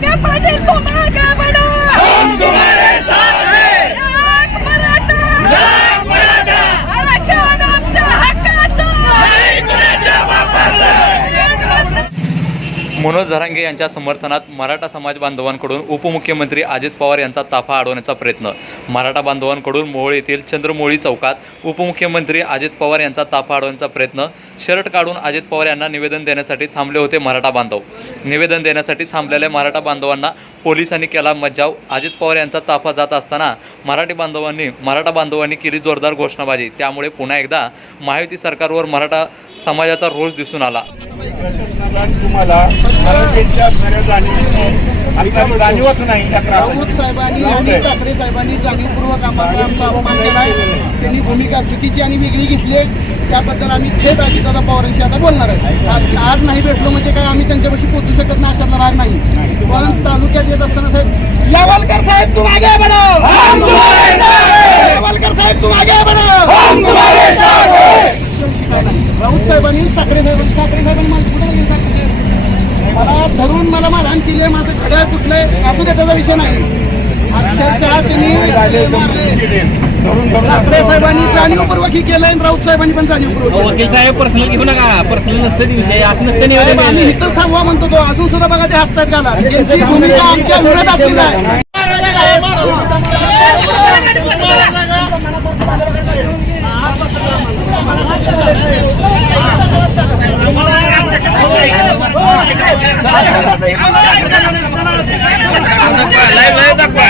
आगे पाटील मनोज झरांगे यांच्या समर्थनात मराठा समाज बांधवांकडून उपमुख्यमंत्री अजित पवार यांचा ताफा अडवण्याचा प्रयत्न. मराठा बांधवांकडून मोहोळ येथील चंद्रमोळी चौकात उपमुख्यमंत्री अजित पवार यांचा ताफा अडवण्याचा प्रयत्न शर्ट काढून अजित पवार यांना निवेदन देण्यासाठी थांबले होते मराठा बांधव. निवेदन देण्यासाठी थांबलेल्या मराठा बांधवांना पोलिसांनी केला मज्जाव. अजित पवार यांचा ताफा जात असताना मराठी बांधवांनी मराठा बांधवांनी केली जोरदार घोषणाबाजी. त्यामुळे पुन्हा एकदा महायुती सरकारवर मराठा समाजाचा रोष दिसून आला. प्रशासनाला आणि तुम्हाला मराठीच्या खऱ्या जाणीव आता जाणीवच नाही या राऊत. साहेबांनी आणि. ठाकरे साहेबांनी जाणीवपूर्वक आम्हाला आमचा अपमान केला त्यांनी भूमिका चुकीची आणि वेगळी घेतली आहे. त्याबद्दल आम्ही थेट अजितदादा पवारांशी आता बोलणार आहे. आज नाही भेटलो म्हणजे काय आम्ही त्यांच्यापाशी पोहोचू शकत नाही अशातला राग नाही. पण तालुक्यात येत असताना साहेब यावलकर साहेब तुम आगे बढ़ो यावलकर साहेब विषय काय नाही. राऊत साहेबांनी साखरे साहेबांनी साखरे साहेबांनी मला कुठे गेले साखरे? मला धरून मला मारहाण केली माझं घड्याळ कुठलंय असू दे त्याचा विषय नाही. अक्षरशः त्यांनी ठाकरे साहेबांनी जाणीवपूर्वक ही केलंय आणि राऊत साहेबांनी पण जाणीवपूर्वक वकील. साहेब पर्सनल घेऊ नका. पर्सनल नसतं ते विषय. असं नसतं साहेब, निवेदन आम्ही. इथं थांबवा म्हणतो तो. अजून सुद्धा बघा ते हसतात भूमिका आमच्या विरोधात आहे. लाईव्ह दाखवा.